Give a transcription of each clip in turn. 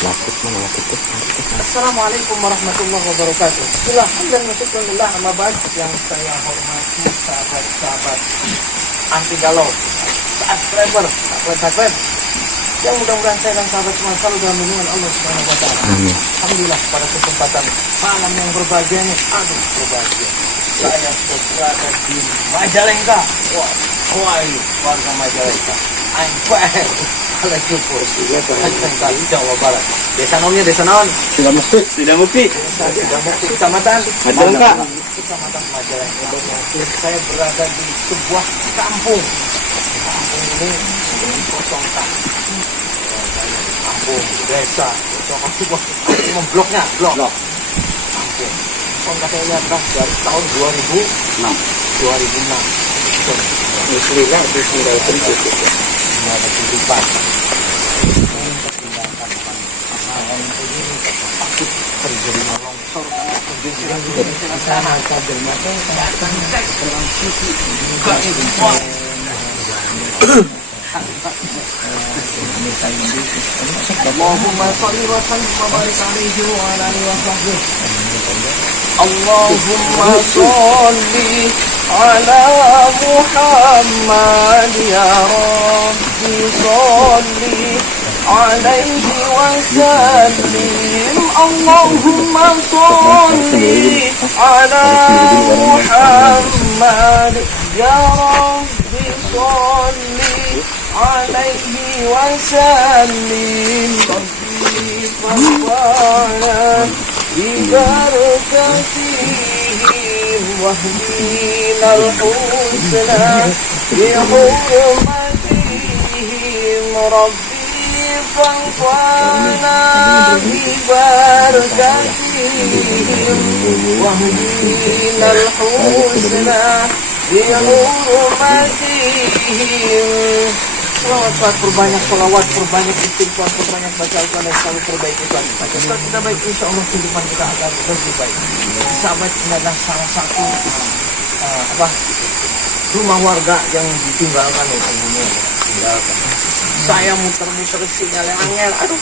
Assalamualaikum warahmatullahi wabarakatuh. Bismillahirrahmanirrahim. Amma ba'd, yang saya hormati sahabat-sahabat anti galau, subscriber, subscribe, yang mudah-mudahan saya dan sahabat semua selalu dalam lindungan Allah Subhanahu wa taala. Amin. Alhamdulillah pada kesempatan malam yang berbahagia ini, berbahagia. Saya berada di Majalengka. Wah, warga Majalengka. Kalau cukup, Majalengka, Jawa Barat. Desa naonnya, desa naon? Sudah mukti. Kecamatan Majalengka. Kecamatan Majalengka. Saya berada di sebuah kampung. Kampung ini dikosongkan. Kampung, desa, sebuah bloknya, blok. Kampung. Kontaknya adalah dari tahun 2006. Bismillah, ada kehidupan. Terjadinya longsor Allahumma sholli wa sallim wa barik alaihi wa ala alihi wa sahbihi. Allahumma sholli ala Muhammad ya Rabbi sholli alaihi wa sallim. Allahumma sholli ala Muhammad ya Rabbi sholli alaihi wa sallim. Rabbi fa'ala bibarakatihim wahdina al-husna bihurmatihim. Rabbi fa'ala bibarakatihim wahdina al-husna bihurmatihim. Selawat, perbanyak selawat, perbanyak istighfar, perbanyak baca Al-Quran dan selalu perbaiki Tuhan. Jika tidak baik, insya Allah kehidupan kita akan lebih baik. Sahabat, ini adalah salah satu rumah warga yang ditinggalkan oleh penghuni. Saya muter-muter sinyal yang angel, aduh,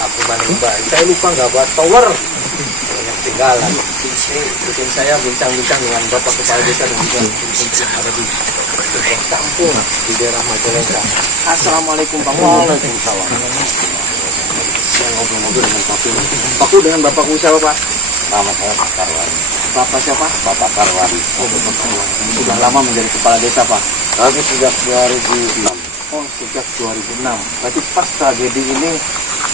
aku banding baik. Saya lupa nggak buat tower. Banyak tinggalan. Bikin saya bincang-bincang dengan Bapak Kepala Desa dan juga ada di kampung di daerah Majalengka. Assalamualaikum Pak. Waalaikumsalam. Saya ngobrol-ngobrol dengan Pak. Pak, dengan Bapakku siapa Pak? Nama saya Pak Karwari. Bapak siapa? Bapak Karwari. Oh, Bapak Karwari. Sudah lama menjadi kepala desa Pak? Tapi sejak 2006. Oh, sejak 2006. Berarti pas tragedi ini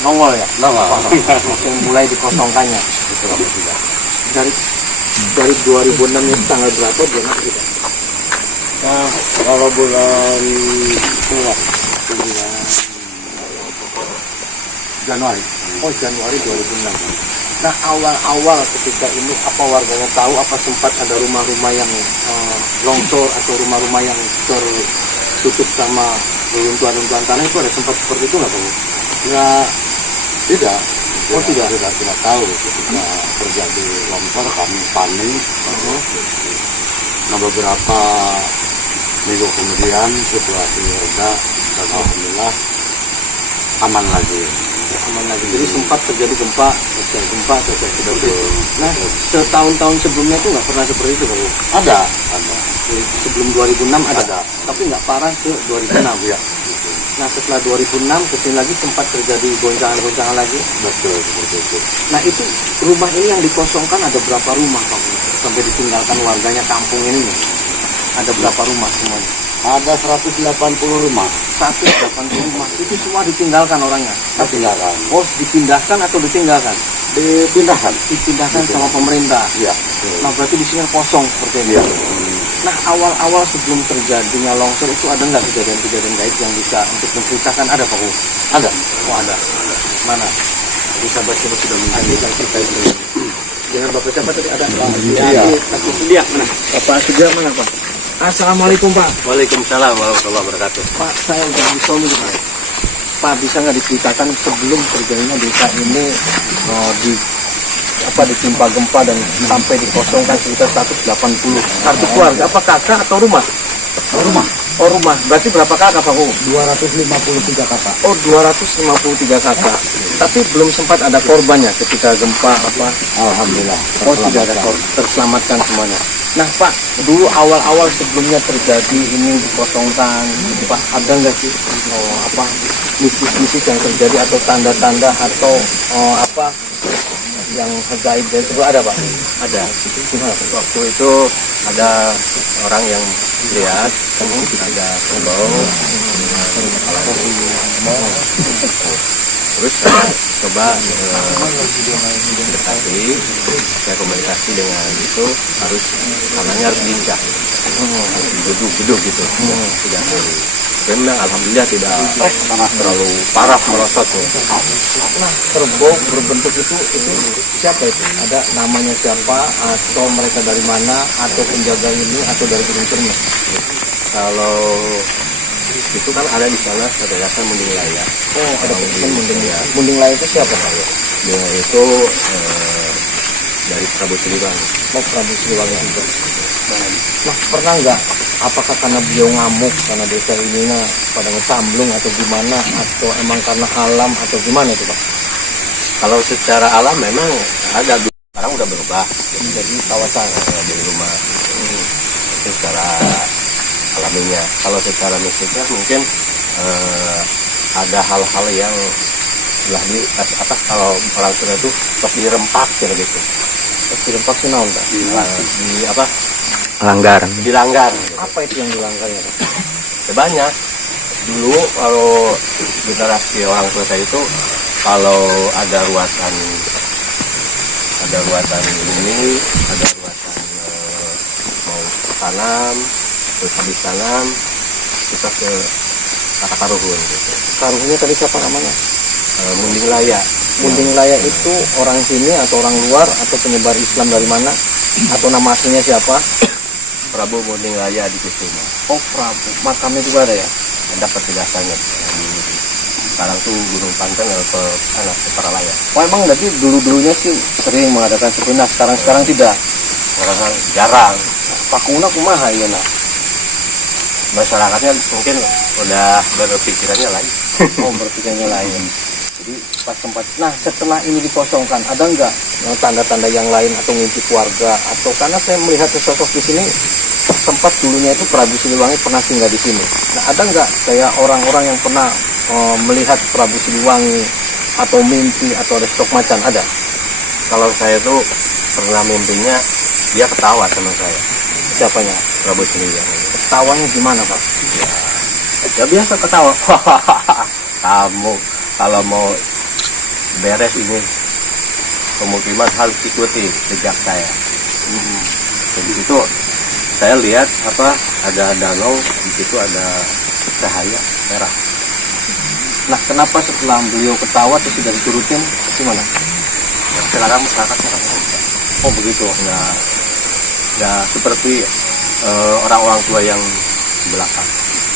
nongol ya? Nongol. Yang mulai dikosongkannya. Betul, tidak. Dari 2006 itu tanggal berapa bulan kita? Nah, kalau bulan Januari. Oh, Januari 2006. Nah, awal-awal ketika ini apa warganya tahu apa sempat ada rumah-rumah yang longsor atau rumah-rumah yang tertutup sama runtuhan-runtuhan tanah itu ada sempat seperti itu nggak Pak? Ya, tidak. Oh, tidak tahu ketika terjadi longsor kami panik. Nah, beberapa minggu kemudian situasi reda dan alhamdulillah aman lagi. Jadi sempat terjadi gempa. Nah, setahun-tahun sebelumnya itu nggak pernah seperti itu Pak? Ada. Sebelum 2006 ada. Tapi nggak parah ke 2006 ya. Nah, setelah 2006 kesini lagi sempat terjadi goncangan-goncangan lagi. Betul, seperti itu. Nah, itu rumah ini yang dikosongkan ada berapa rumah Pak? Sampai ditinggalkan warganya kampung ini nih. Ada berapa rumah semuanya? Ada 180 rumah. 180 rumah. Itu semua ditinggalkan orangnya? Ditinggalkan. Oh, dipindahkan atau ditinggalkan? Dipindahkan. Dipindahkan sama pemerintah? Iya. Nah, berarti di sini kosong seperti ini? Iya. Nah, awal-awal sebelum terjadinya longsor itu ada nggak kejadian-kejadian gaib yang bisa untuk menceritakan? Ada Pak? Ada. Oh, ada. Mana? Bisa baca sudah menceritakan cerita itu. Dengan Bapak siapa tadi ada? Pak Sudia. Mana? Bapak Sudia mana Pak? Assalamualaikum Pak. Waalaikumsalam warahmatullahi wabarakatuh. Pak, saya udah di Pak. Pak, bisa nggak diceritakan sebelum terjadinya desa ini ditimpa gempa dan sampai dikosongkan sekitar 180 kartu keluarga, apa kakak atau rumah? Oh rumah, berarti berapa kakak Pak? 253 kakak. Oh 253 kakak. Tapi belum sempat ada korbannya ketika gempa apa? Alhamdulillah. Oh, tidak ada korban, terselamatkan semuanya. Nah Pak, dulu awal-awal sebelumnya terjadi ini dikosongkan, Pak, ada nggak sih apa mistis-mistis yang terjadi atau tanda-tanda atau apa yang gaib dan itu ada Pak? Ada. Gimana? Waktu itu ada orang yang lihat ada kerbau dengan kepala terus saya coba mendekati, saya komunikasi dengan itu harus tangannya harus lincah, gedung gitu, tidak boleh. Memang alhamdulillah tidak terlalu parah merosot. Nah, kerbau berbentuk itu siapa itu? Ada namanya siapa atau mereka dari mana atau penjaga ini atau dari gunung cermin? Kalau itu kan ada di sana yayasan Munding Laya. Oh, ada pesan Munding Laya. Munding Laya itu siapa Pak? Dia itu dari Prabu Siliwangi. Oh, Prabu Siliwangi juga. Nah, pernah nggak? Apakah karena beliau ngamuk karena desa ininya pada ngesamblung atau gimana? Atau emang karena alam atau gimana itu Pak? Kalau secara alam memang ada, sekarang udah berubah jadi kawasan di rumah. Itu secara alaminya. Kalau secara mistisnya mungkin ada hal-hal yang telah di atas kalau orang tua itu pas dirempak gitu. Pas dirempak sih naon Pak? Di apa? Langgar. Dilanggar. Apa itu yang dilanggarnya Pak? Ya, banyak. Dulu kalau generasi orang tua saya itu kalau ada ruatan ini, ada ruatan mau tanam, terus habis tanam kita ke kata karuhun gitu. Karuhunnya tadi siapa namanya? Munding Laya. Munding Laya itu orang sini atau orang luar atau penyebar Islam dari mana? Atau nama aslinya siapa? Prabu Munding Laya di Kusuma. Oh, Prabu. Makamnya juga ada ya? Ada petilasannya. Sekarang tuh Gunung Panten atau anak Paralaya. Oh, emang berarti dulu-dulunya sih sering mengadakan seperti nah, sekarang tidak. Orang jarang. Pakuna kumaha ya nah? Masyarakatnya mungkin udah berpikirannya lain. Oh, berpikirnya lain. Jadi pas sempat. Nah, setelah ini dikosongkan, ada nggak tanda-tanda yang lain atau ngintip warga atau karena saya melihat sosok di sini tempat dulunya itu Prabu Siliwangi pernah singgah di sini. Nah, ada nggak kayak orang-orang yang pernah melihat Prabu Siliwangi atau mimpi atau ada sosok macan ada? Kalau saya tuh pernah mimpinya dia ketawa sama saya. Siapanya? Prabu Siliwangi. Ketawanya gimana Pak? Ya biasa ketawa. Kamu kalau mau beres ini pemukiman harus ikuti jejak saya. Jadi itu saya lihat ada danau di situ ada cahaya merah. Nah, kenapa setelah beliau ketawa terus sudah diturutin gimana? Ya, silakan masyarakat Oh begitu. Ya seperti orang-orang tua yang di belakang.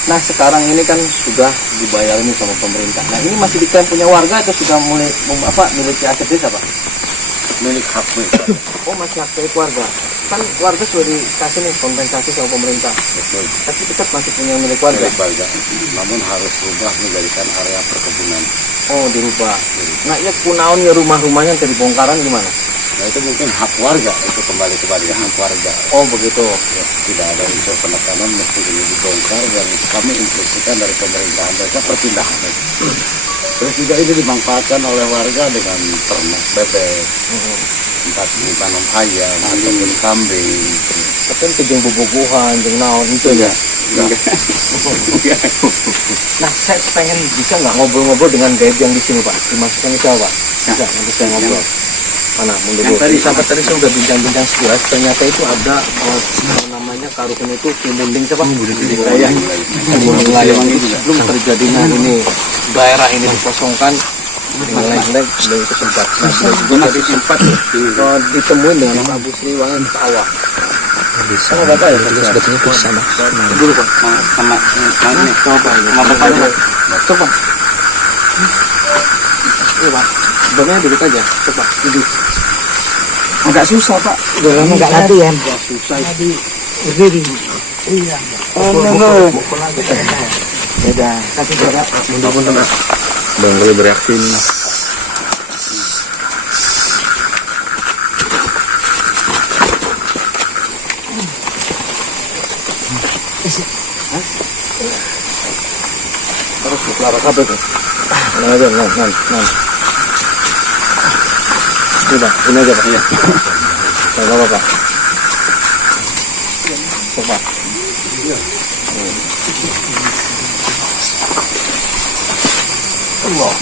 Nah, sekarang ini kan sudah dibayarin sama pemerintah. Nah, ini masih diklaim punya warga atau sudah mulai miliki aset desa Pak? Milik hak Oh, masih hak milik warga. Kan warga sudah dikasih nih kompensasi sama pemerintah. Betul. Tapi tetap masih punya milik warga. Milik warga. Namun harus berubah menjadikan area perkebunan. Oh, dirubah. Nah, ya kunaonnya rumah-rumahnya yang dibongkaran gimana? Nah itu mungkin hak warga, itu kembali kepada hak warga. Oh begitu. Ya, tidak ada unsur penekanan mesti ini dibongkar dan kami instruksikan dari pemerintahan desa perpindahan. Terus juga ini dimanfaatkan oleh warga dengan ternak bebek, entah ditanam ayam ataupun kambing. Tapi jeung bubuhan, jeung naon itu ya. Nah, saya pengen bisa nggak ngobrol-ngobrol dengan gaib yang di sini Pak? Dimasukkan ke siapa Pak? Bisa, nanti saya ngobrol. Mana mundur tadi sampai tadi saya udah bincang-bincang sekilas ternyata itu ada namanya karuhun itu Munding siapa? Munding Laya. Munding Laya itu sebelum terjadinya ini daerah ini dikosongkan dengan lain-lain beliau itu sempat. Nah, beliau juga tadi sempat ditemuin dengan Prabu Siliwangi di sawah. Sama bapak ya? Sebetulnya ke sana. Dulu Pak. Sama ini. Coba. Sama bapaknya. Coba. Iya Pak. Sebenarnya duduk aja. Coba. Duduk. Agak susah Pak. Udah lama nggak latihan. Susah. Berdiri. Iya. Oh, no. Beda. Tapi berat. Bang boleh bereaksi. Lara kabel tuh. Nah, nan. Ini Pak, ini aja Pak. Iya. Coba Pak. Coba. Iya. Allah.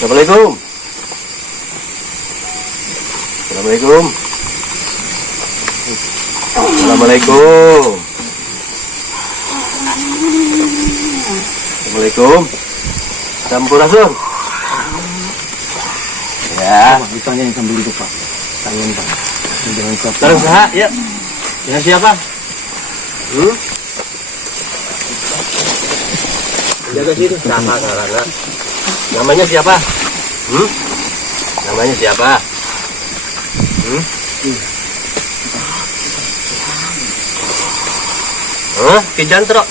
Assalamualaikum. Assalamualaikum. Assalamualaikum. Assalamualaikum. Sampurasun. Ya. Ditanyain sambil duduk Pak. Tanyain Pak. Jangan siapa. Bareng saha, ya. Dengan siapa? Jaga situ. Sama karena. Namanya siapa? Namanya siapa? Ki Jantro.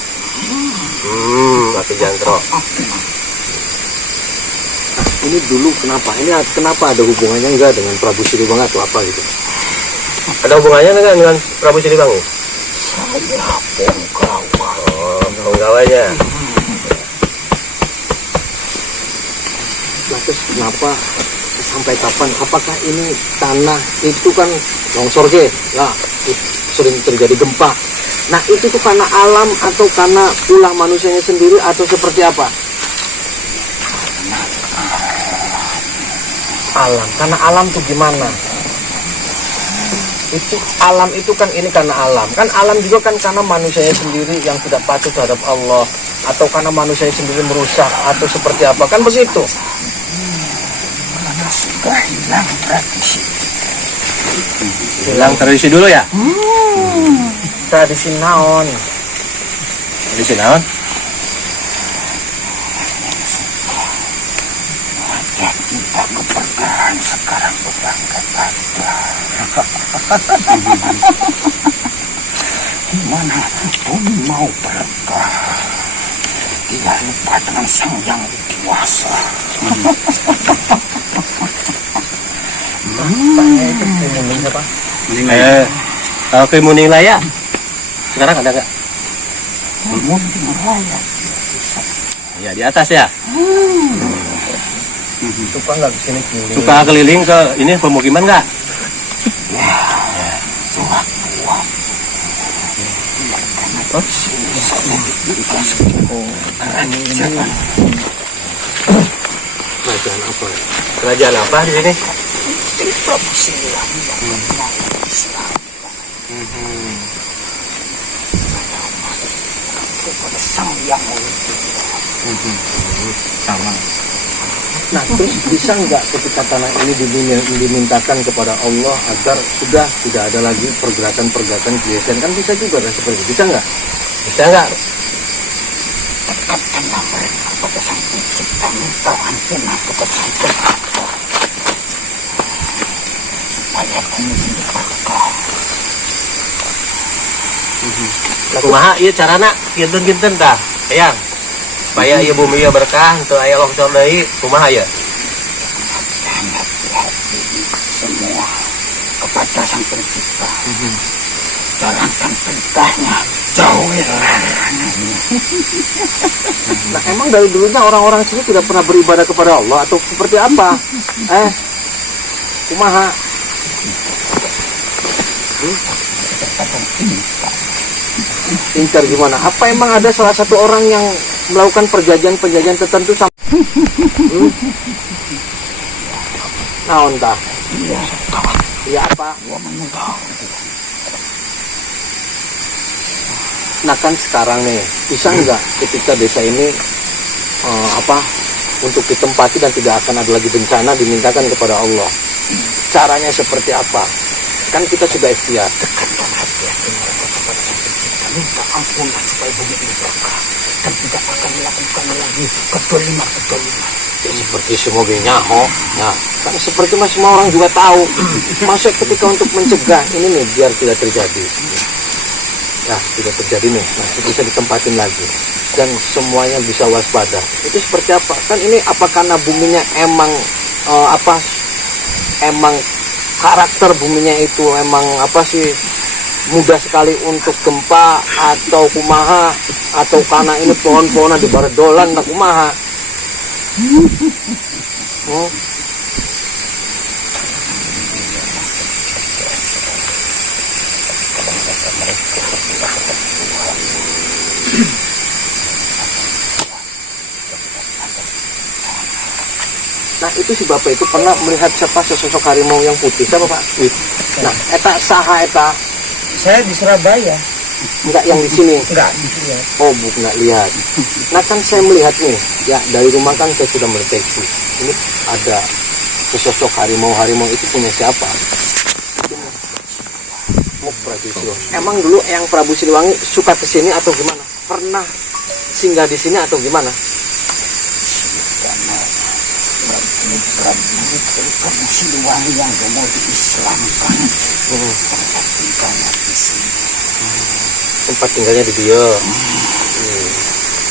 Ki Jantro. Ini dulu kenapa? Ini kenapa ada hubungannya enggak dengan Prabu Siliwangi atau apa gitu? Ada hubungannya enggak dengan Prabu Siliwangi? Penggawainya. Nah, terus kenapa sampai kapan? Apakah ini tanah itu kan longsor ya, sering terjadi gempa. Nah itu tuh karena alam atau karena ulah manusianya sendiri atau seperti apa? Alam, karena alam tuh gimana? Itu alam itu kan ini karena alam. Kan alam juga kan karena manusianya sendiri yang tidak patuh terhadap Allah atau karena manusianya sendiri merusak atau seperti apa? Kan begitu. Hilang tradisi dulu ya? Tradisi naon? Tradisi naon? Sekarang berangkat saja. Dimana bumi mau berkah, dia lupa dengan sang yang kuasa. Kalau ke Muning Laya, sekarang ada nggak? Muning Laya. Ya di atas ya. Suka nggak kesini keliling? Suka keliling ke ini pemukiman nggak? Kerajaan apa? Kerajaan apa di sini? Sama. Nah, terus bisa nggak ketika tanah ini dimintakan kepada Allah agar sudah tidak ada lagi pergerakan-pergerakan kebiasaan, kan bisa juga kan seperti itu, bisa nggak? Bisa nggak? Dekatkanlah mereka pada sang pencipta, minta ampunan kepada sang pencipta, supaya kami menjadi berkah. Kumaha ieu carana kinten-kinten tah, Eyang. Supaya ieu bumi ieu berkah, teu aya longsor deui, kumaha ieu? Semua kepada sang pencipta. Jalankan perintahnya, jauhi larangannya. Nah, emang dari dulunya orang-orang sini tidak pernah beribadah kepada Allah atau seperti apa? Kumaha? Pintar gimana? Apa emang ada salah satu orang yang melakukan perjanjian-perjanjian tertentu sama? Naon tah? Iya apa? Nah kan sekarang nih, bisa nggak ketika desa ini untuk ditempati dan tidak akan ada lagi bencana dimintakan kepada Allah? Caranya seperti apa? Kan kita sudah ikhtiar. Minta ampunan supaya bumi ini berkah dan tidak akan melakukan lagi kedoliman. Ya, seperti semua nyaho. Nah, kan seperti mas semua orang juga tahu. Masuk ketika untuk mencegah ini nih biar tidak terjadi. Nah, tidak terjadi nih. Nah, bisa ditempatin lagi dan semuanya bisa waspada. Itu seperti apa? Kan ini apa karena buminya emang emang karakter buminya itu emang apa sih mudah sekali untuk gempa atau kumaha, atau karena ini pohon-pohonan di baredolan na kumaha. Nah itu si bapak itu pernah melihat siapa sesosok harimau yang putih, siapa Pak? Nah eta saha eta? Saya di Surabaya. Enggak yang di sini. Enggak di sini. Oh bukan, nggak lihat. Nah kan saya melihat nih, ya dari rumah kan saya sudah mendeteksi. Ini ada sesosok harimau itu punya siapa? Mukpradisyo. Emang dulu yang Prabu Siliwangi suka kesini atau gimana? Pernah singgah di sini atau gimana? Prabu Siliwangi yang mau diislamkan. Tempat tinggalnya di dia.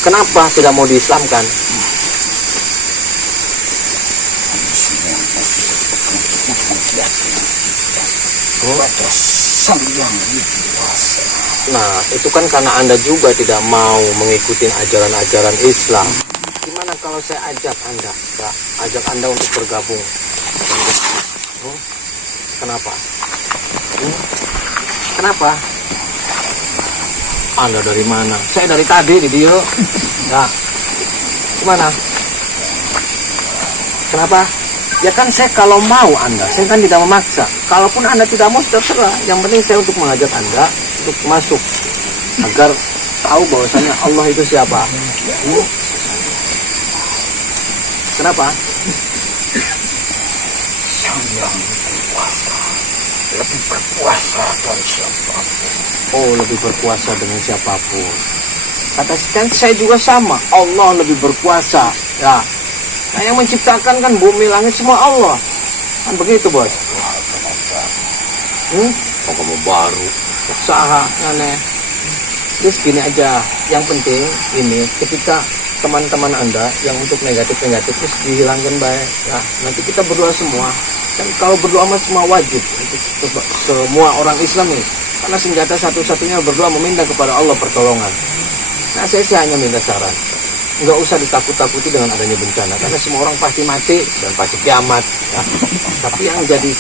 Kenapa tidak mau diislamkan? Nah, itu kan karena Anda juga tidak mau mengikuti ajaran-ajaran Islam. Gimana kalau saya ajak Anda, Pak? Ajak Anda untuk bergabung. Kenapa? Kenapa? Anda dari mana? Saya dari tadi di dia. Nah, gimana? Kenapa? Ya kan saya kalau mau Anda, saya kan tidak memaksa. Kalaupun Anda tidak mau, terserah. Yang penting saya untuk mengajak Anda untuk masuk agar tahu bahwasanya Allah itu siapa. Kenapa? Lebih berkuasa dari siapapun. Oh, lebih berkuasa dengan siapapun. Katakan saya juga sama. Allah lebih berkuasa. Ya. Nah, yang menciptakan kan bumi langit semua Allah. Kan begitu, Bos. Kamu baru. Usaha aneh. Terus gini aja. Yang penting ini ketika teman-teman Anda yang untuk negatif-negatif terus dihilangkan baik. Ya, nanti kita berdoa semua. Dan kalau berdoa mah semua wajib untuk semua orang Islam ini. Karena senjata satu-satunya berdoa meminta kepada Allah pertolongan. Nah saya sih hanya minta saran. Nggak usah ditakut-takuti dengan adanya bencana. Karena semua orang pasti mati dan pasti kiamat. Ya. Tapi yang jadi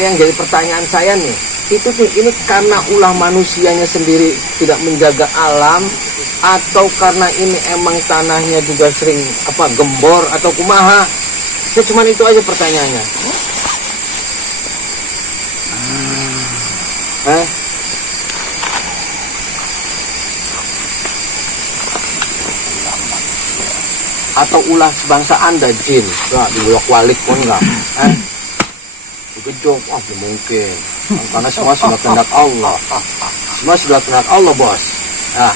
yang jadi pertanyaan saya nih. Itu nih, ini karena ulah manusianya sendiri tidak menjaga alam. Atau karena ini emang tanahnya juga sering gembor atau kumaha. Ya cuman itu aja pertanyaannya. Atau ulah sebangsa Anda jin, nggak dibolak-balik pun nggak, digedok, mungkin, karena semua sudah kehendak Allah, semua sudah kehendak Allah bos, nah,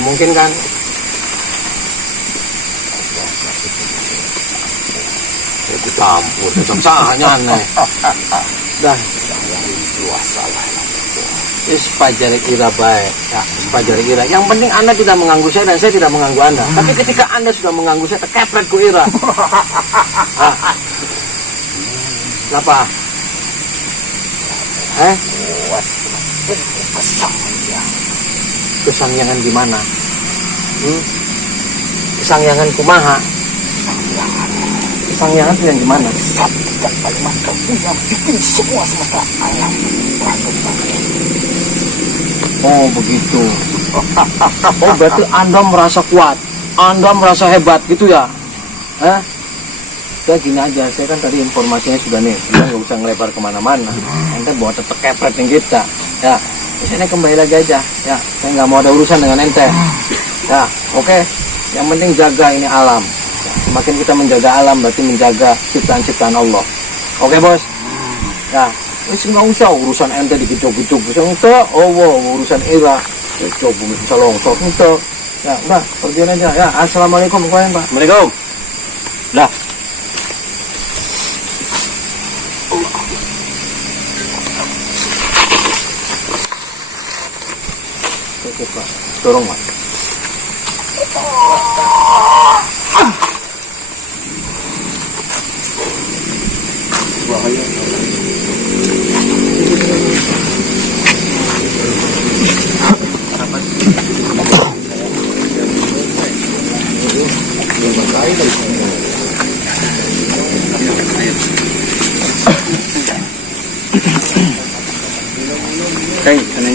memungkinkan. Ikut campur, tetap sahanya aneh, dah, pajari ira baik, ya, pajari ira. Yang penting Anda tidak mengganggu saya dan saya tidak mengganggu Anda. Tapi ketika Anda sudah mengganggu saya, terkepret ku ira. Kenapa? Kesangyangan gimana? Kesangyangan kumaha? Kesangyangan itu yang gimana? Sabda kalimat kamu yang bikin semua semesta alam Oh begitu. Oh berarti Anda merasa kuat, Anda merasa hebat gitu ya? Ya gini aja, saya kan tadi informasinya sudah nih, nggak usah ngelebar kemana-mana. Ente bawa tetep kepret yang kita, ya. Terus ini kembali lagi aja, ya. Saya nggak mau ada urusan dengan ente, ya. Oke. Yang penting jaga ini alam. Ya, semakin kita menjaga alam, berarti menjaga ciptaan-ciptaan Allah. Oke bos, ya. Wis nggak usah urusan ente digedok-gedok, bisa ente, urusan ira, gedok bumi bisa longsor ente. Ya, udah, pergi aja. Ya, assalamualaikum, Pak. Assalamualaikum. Dah. Oke, Pak. Dorong, Pak. bahaya.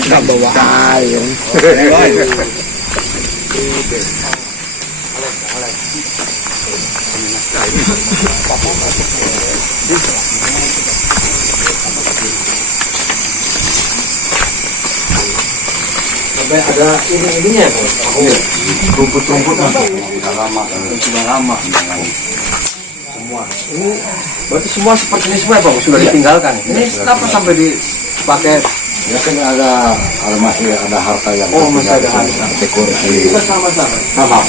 Nggak bawa air. Sampai ada ininya tuh. Rumput-rumput Sudah lama. sudah lama. Semua. Ini berarti semua seperti ini semua Bang, sudah ditinggalkan. Ini kenapa sampai dipakai? Ya kan masih ada harta yang Masih ada harta. dekorasi. Kita sama-sama. Sama.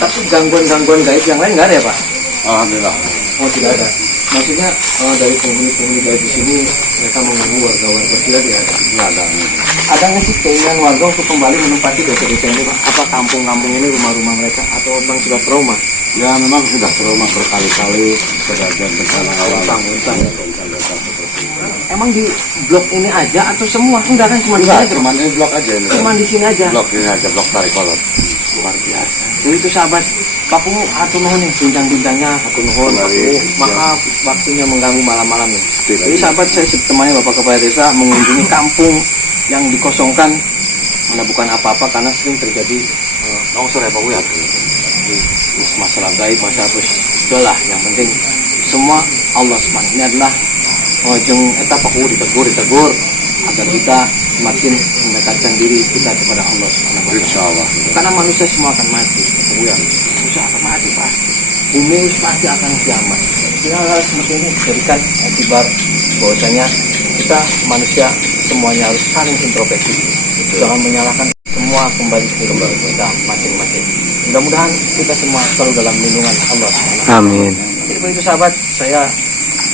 Tapi gangguan-gangguan gaib yang lain nggak ada ya Pak? Alhamdulillah. Oh tidak ada. Maksudnya dari penghuni-penghuni gaib di sini mereka mengganggu warga-warga tidak ada. Nggak ada. Ada nggak sih keinginan warga untuk kembali menempati desa-desa ini Pak? Apa kampung-kampung ini rumah-rumah mereka atau memang sudah trauma? Ya memang sudah trauma berkali-kali kejadian bencana alam. Utang-utang. Emang di blok ini aja atau semua? Enggak kan cuma di sini Enggak, aja. cuma ini blok aja ini. Cuma di sini aja. Blok ini aja, blok Tarikolot. Luar biasa. Jadi itu sahabat, Paku atur nuhun nih bincang-bincangnya, atur nuhun. Kembali. Maaf waktunya mengganggu malam-malam nih. Tidak. Jadi sahabat saya temani Bapak Kepala Desa mengunjungi kampung yang dikosongkan, mana bukan apa-apa karena sering terjadi longsor ya Pak ya. Masalah gaib, masalah terus itulah yang penting semua Allah SWT ini adalah jeng etapa ditegur agar kita semakin mendekatkan diri kita kepada Allah SWT. Insya Allah. Karena manusia semua akan mati, ya. Manusia akan mati pasti. Bumi pasti akan kiamat. Kita harus seperti ini jadikan etibar bahwasanya kita manusia semuanya harus saling introspeksi. Jangan menyalahkan, semua kembali ke kita masing-masing. Mudah-mudahan kita semua selalu dalam lindungan Allah SWT. Amin. Jadi begitu sahabat, saya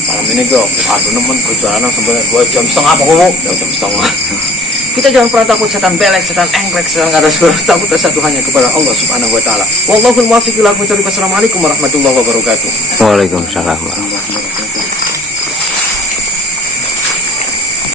malam ini nemen perjalanan sampai 2,5 jam pokoknya 2 jam setengah. Kita jangan pernah takut setan belek, setan engklek, setan nggak ada suara. Takut satu hanya kepada Allah Subhanahu Wa Taala. Wallahul muwaffiq ila aqwamit thoriq. Wassalamualaikum warahmatullahi wabarakatuh. Waalaikumsalam warahmatullahi wabarakatuh.